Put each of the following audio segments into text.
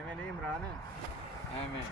ਐਵੇਂ ਨਹੀਂ ਇਮਰਾਨ, ਐਵੇਂ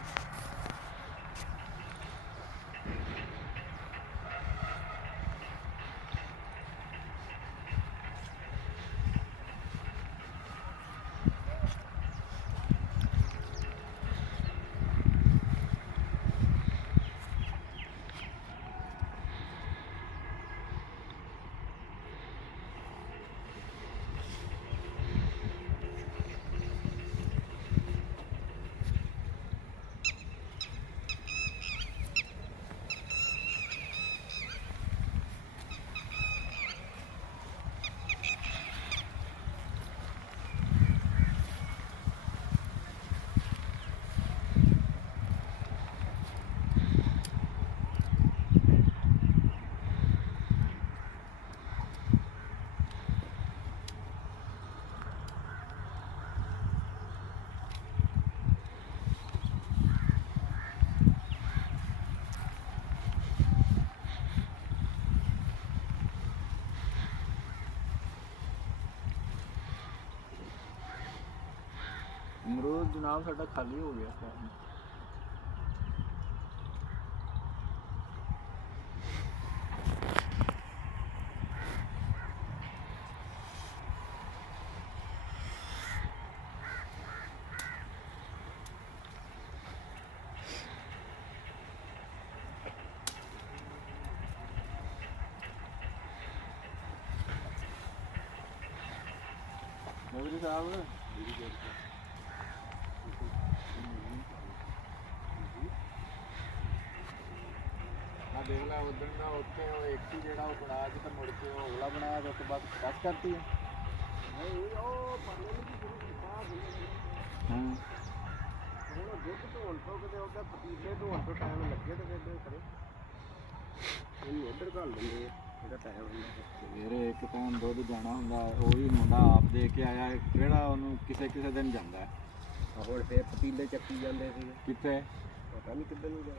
ਅਮਰੂਦ ਜਨਾਬ ਸਾਡਾ ਖਾਲੀ ਹੋ ਗਿਆ ਸਾਰਾ। ਮੋਦੀ ਸਾਹਿਬ ਦੇਖ ਲਾ ਉਦੋਂ ਦਾ ਉੱਥੇ ਉਹ ਇੱਕ ਹੀ ਜਿਹੜਾ ਉਹ ਬਣਾ ਕੇ ਤੇ ਮੁੜ ਕੇ ਉਹ ਅਗਲਾ ਬਣਾਇਆ ਤੇ ਉਸ ਤੋਂ ਬਾਅਦ ਕੱਟ ਕਰਤੀ ਹੈ। ਨਹੀਂ ਉਹ ਪਰਲੇ ਨੂੰ ਵੀ ਬਾਹਰ ਹੁਣ ਦੁੱਧ ਧੋਣ ਤੋਂ ਕਿਤੇ ਉਹਦਾ ਪਤੀਲੇ ਧੋਣ ਤੋਂ ਟਾਈਮ ਲੱਗੇ ਤੇ ਫਿਰ ਕਰੇ ਇਹਨੂੰ ਉੱਧਰ ਘੱਲ ਦਿੰਦੇ ਆ ਜਿਹੜਾ ਟਾਈਮ ਹੁੰਦਾ। ਸਵੇਰੇ ਇੱਕ ਤਾਂ ਦੁੱਧ ਜਾਣਾ ਹੁੰਦਾ, ਉਹ ਵੀ ਮੁੰਡਾ ਆਪ ਦੇ ਕੇ ਆਇਆ, ਕਿਹੜਾ ਉਹਨੂੰ ਕਿਸੇ ਕਿਸੇ ਦਿਨ ਜਾਂਦਾ ਹੁਣ ਫਿਰ ਪਤੀਲੇ ਚੱਕੀ ਜਾਂਦੇ ਸੀ ਕਿੱਥੇ ਪਤਾ ਨਹੀਂ ਕਿੱਧਰ ਨੂੰ ਗਿਆ।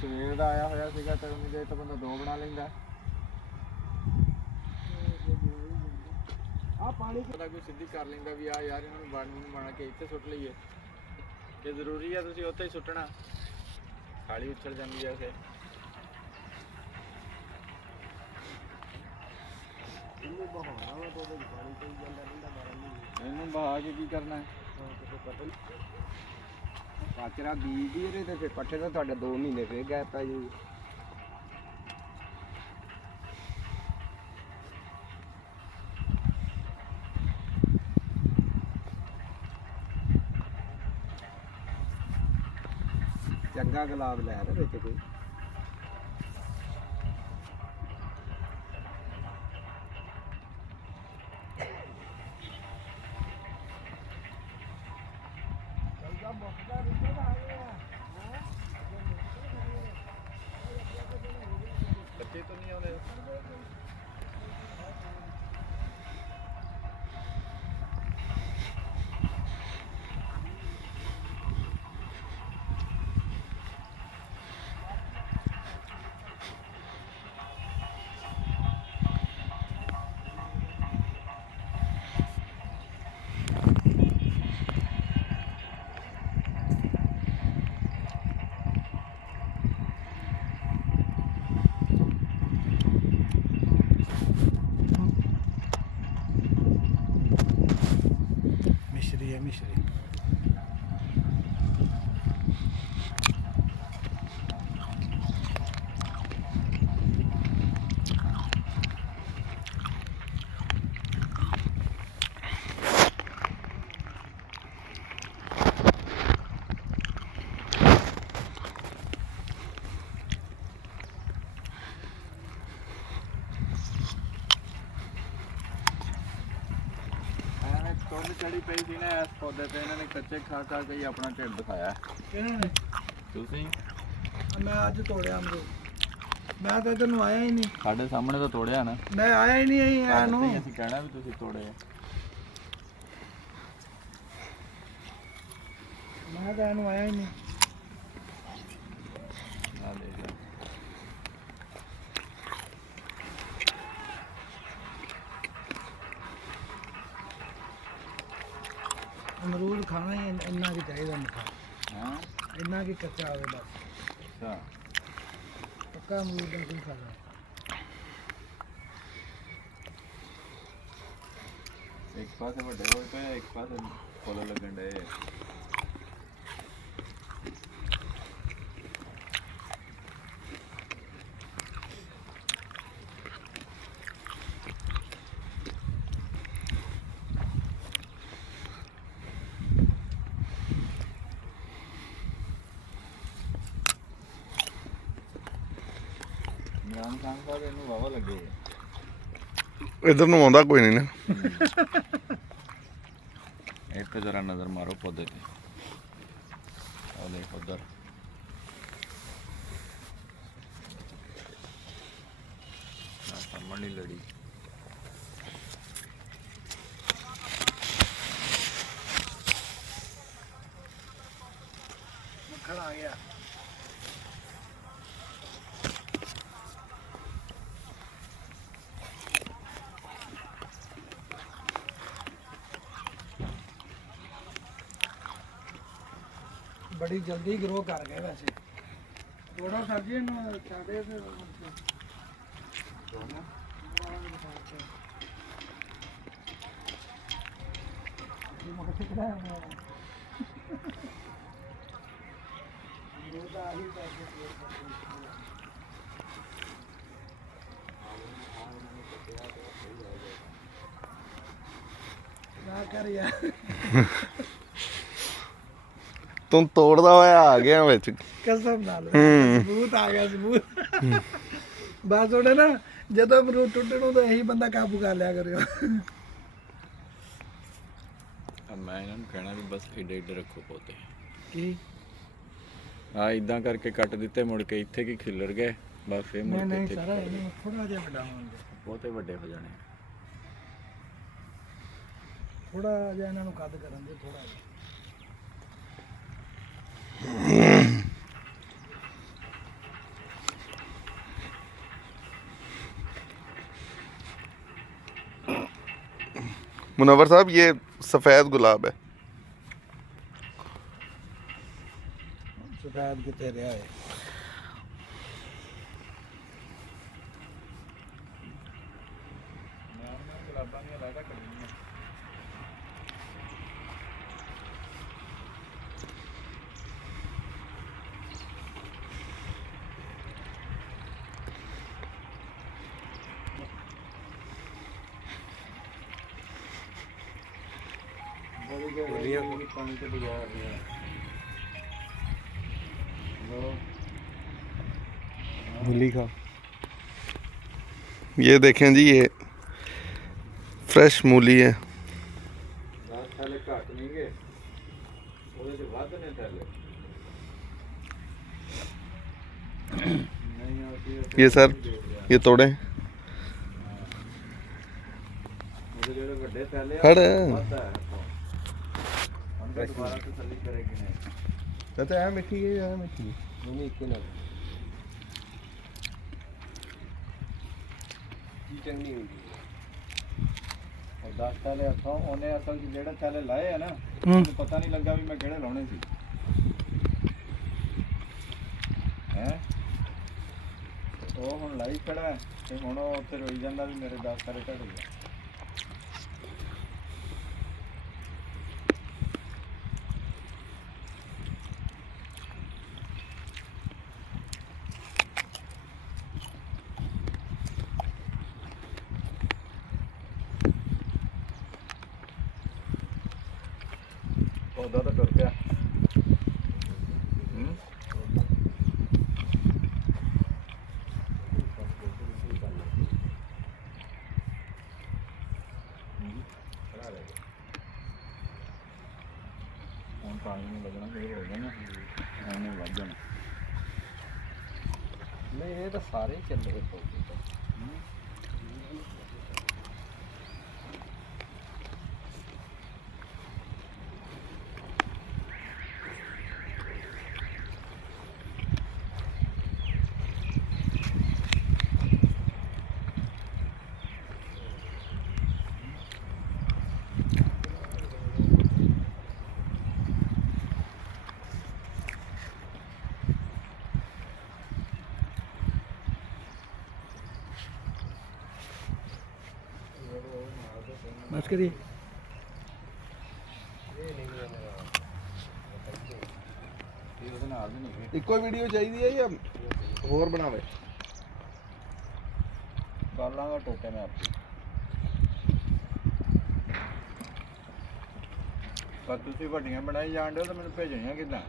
ਸਵੇਰ ਦਾ ਆਇਆ ਹੋਇਆ ਸੀਗਾ ਤੇ ਉਨੀ ਦੇਰ ਤੋਂ ਬੰਦਾ ਦੋ ਬਣਾ ਲੈਂਦਾ। ਆ ਪਾਣੀ ਪਤਾ ਕੋਈ ਸਿੱਧੀ ਕਰ ਲੈਂਦਾ ਵੀ ਆ ਯਾਰ ਇਹਨਾਂ ਨੂੰ ਬਣਾ ਕੇ ਇੱਥੇ ਸੁੱਟ ਲਈਏ, ਜੇ ਜ਼ਰੂਰੀ ਆ ਤੁਸੀਂ ਉੱਥੇ ਹੀ ਸੁੱਟਣਾ, ਖਾਲੀ ਉੱਛਲ ਜਾਂਦੀ ਆ ਫਿਰ। ਇਹਨੂੰ ਬਹਾਉਣਾ ਵਾ ਤਾਂ ਉਹਦੇ ਪਾਣੀ ਪਈ ਜਾਂਦਾ ਰਹਿੰਦਾ 12 ਮਹੀਨੇ। ਇਹਨੂੰ ਬਹਾ ਕੇ ਕੀ ਕਰਨਾ ਹੈ? ਪਤਾ ਨਹੀਂ ਕਾਚਰਾ ਬੀਜ ਦੀ ਇਹਦੇ ਤੇ ਫਿਰ ਪੱਠੇ ਤਾਂ ਤੁਹਾਡੇ 2 ਮਹੀਨੇ ਫੇਰ ਗੈਪ ਪੈ ਜੂ। ਚੰਗਾ ਗੁਲਾਬ ਲੈ ਦੇ ਵਿੱਚ ਕੋਈ ਬੱਚੇ ਤੋਂ ਨਹੀਂ ਆਉਂਦੇ। ਮਿਸ਼ਰੀ ਹੈ ਮਿਸ਼ਰੀ। ਧੁੰਦ ਚੜੀ ਪਈ ਸੀ ਨਾ ਇਸ ਪੌਦੇ ਤੇ, ਇਹਨਾਂ ਨੇ ਕੱਚੇ ਖਾ ਖਾ ਕੇ ਹੀ ਆਪਣਾ ਢਿੱਡ ਦਿਖਾਇਆ। ਕਿਹਨਾਂ ਨੇ? ਤੁਸੀਂ। ਮੈਂ ਅੱਜ ਤੋੜਿਆ ਅਮਰੂਦ, ਮੈਂ ਤਾਂ ਇੱਧਰ ਨੂੰ ਆਇਆ ਹੀ ਨਹੀਂ। ਸਾਡੇ ਸਾਹਮਣੇ ਤਾਂ ਤੋੜਿਆ ਨਾ, ਮੈਂ ਆਇਆ ਹੀ ਨਹੀਂ ਇਹਨੂੰ। ਅਸੀਂ ਕਹਿਣਾ ਵੀ ਤੁਸੀਂ ਤੋੜੇ ਆ, ਮੈਂ ਤਾਂ ਇਹਨੂੰ ਆਇਆ ਹੀ ਨਹੀਂ। ਆ ਦੇਖ ਲੈ ਅਮਰੂਦ ਖਾਣਾ ਹੀ ਇੰਨਾ ਕੀ ਚਾਹੀਦਾ ਮਿੱਠਾ, ਹਾਂ ਇੰਨਾ ਕੀ ਕੱਚਾ ਹੋਵੇ ਬਸ। ਅੱਛਾ ਪੱਕਾ ਅਮਰੂਦ ਦਾ ਕੋਈ ਫਾਇਦਾ ਨਹੀਂ। ਇੱਕ ਪਾਸੇ ਵੱਡੇ ਹੋਏ ਪਏ, ਇੱਕ ਪਾਸੇ ਫੁੱਲ ਲੱਗਣ ਡਏ। ਇਮਰਾਨ ਖਾਨ ਸਾਹਿਬ ਇਹਨੂੰ ਵਾਵਾ ਲੱਗੇ। ਇਧਰ ਨੂੰ ਆਉਂਦਾ ਕੋਈ ਨਹੀਂ ਨਾ। ਇੱਥੇ ਜਰਾ ਨਜ਼ਰ ਮਾਰੋ ਪੌਦੇ ਤੇ, ਉਹ ਦੇਖ ਉਧਰ ਸਾਹਮਣੇ ਲੜੀ। ਮੱਖਣ ਆ ਗਿਆ। ਬੜੀ ਜਲਦੀ ਗਰੋ ਕਰ ਗਏ ਵੈਸੇ। ਥੋੜਾ ਸਰ ਜੀ ਇਹਨੂੰ ਛਾੜੇ ਤੇ ਨਾ ਕਰ ਯਾਰ, ਤੂੰ ਤੋੜਦਾ ਹੋਇਆ ਆ ਗਿਆ ਵਿੱਚ। ਕਸਮ ਨਾਲ ਹੂੰ। ਸਬੂਤ ਆ ਗਿਆ, ਸਬੂਤ। ਬਸ ਉਹਨੇ ਨਾ ਜਦੋਂ ਅਮਰੂਦ ਟੁੱਟਣ ਨੂੰ ਤਾਂ ਇਹੀ ਬੰਦਾ ਕਾਬੂ ਕਰ ਲਿਆ ਕਰਿਓ। ਮੈਂ ਇਹਨਾਂ ਨੂੰ ਕਹਿਣਾ ਵੀ ਬਸ ਏਡੇ ਏਡੇ ਰੱਖੋ ਪੌਦੇ। ਕੀ ਆ ਇਦਾਂ ਕਰਕੇ ਕੱਟ ਦਿੱਤੇ, ਮੁੜ ਕੇ ਇੱਥੇ ਕੀ ਖਿਲਰ ਗਏ, ਬਸ ਫੇਰ ਮੁੜ ਨਹੀਂ ਕੇ ਨਹੀਂ ਇੱਥੇ ਸਾਰਾ ਇਹਨੂੰ ਥੋੜਾ ਜਿਹਾ ਵੱਡਾ ਹੋਣਗੇ, ਬਹੁਤੇ ਵੱਡੇ ਹੋ ਜਾਣੇ। ਥੋੜਾ ਜਿਹਾ ਇਹਨਾਂ ਨੂੰ ਕੱਦ ਕਰਨ ਦੇ, ਥੋੜਾ ਜਿਹਾ। मुनव्वर साहब ये सफ़ेद गुलाब है। सफेद कितने रहा है? पानी के बगैर मूली का ये देखें जी, ये फ्रेश मूली है। थैले घट नहीं गए, वध ने थैले। ये सर ये तोड़े ਵੱਡੇ ਥੈਲੇ हट ਦੁਬਾਰਾ ਤਸੱਲੀ ਕਰੇਗੀ ਨਹੀਂ। कहते हैं मिठी है या मिठी नहीं इतने ना चीटिंग नहीं होगी। और 10 ਥੈਲੇ ਹੱਥੋਂ ਉਹਨੇ ਅਸਲ 'ਚ ਜਿਹੜੇ ਥੈਲੇ ਲਾਏ ਆ ਨਾ, ਮੈਨੂੰ ਪਤਾ ਨਹੀਂ ਲੱਗਾ ਵੀ ਮੈਂ ਕਿਹੜੇ ਲਾਉਣੇ ਸੀ। ਹੈ ਉਹ ਹੁਣ ਲਾਈ ਖੜਾ ਹੈ ਤੇ ਹੁਣ ਉਹ ਉੱਥੇ ਰੋਈ ਜਾਂਦਾ ਵੀ ਮੇਰੇ 10 ਥੈਲੇ ਘਟ ਗਏ। ਪੌਦਾ ਤਾਂ ਟੁਰ ਪਿਆ। ਹੁਣ ਪਾਣੀ ਨੂੰ ਲੱਗਣਾ ਫੇਰ ਹੋ ਜਾਣਾ, ਇਹਨੇ ਵੱਧ ਜਾਣਾ। नहीं ये तो सारे चल रहे पौधे तो। ਬਸ ਕਰੀ ਇਹ ਉਹਦੇ ਨਾਲ ਵੀ ਨਹੀਂ ਇੱਕੋ ਵੀਡੀਓ ਚਾਹੀਦੀ ਹੈ ਜਾਂ ਹੋਰ ਬਣਾਵੇ? ਕਰ ਲਾਂਗਾ ਟੋਟੇ ਮੈਂ ਆਪੇ। ਪਰ ਤੁਸੀਂ ਵੱਡੀਆਂ ਬਣਾਈ ਜਾਣ ਦਿਓ ਤਾਂ ਮੈਨੂੰ ਭੇਜਣੀਆਂ ਕਿੱਦਾਂ?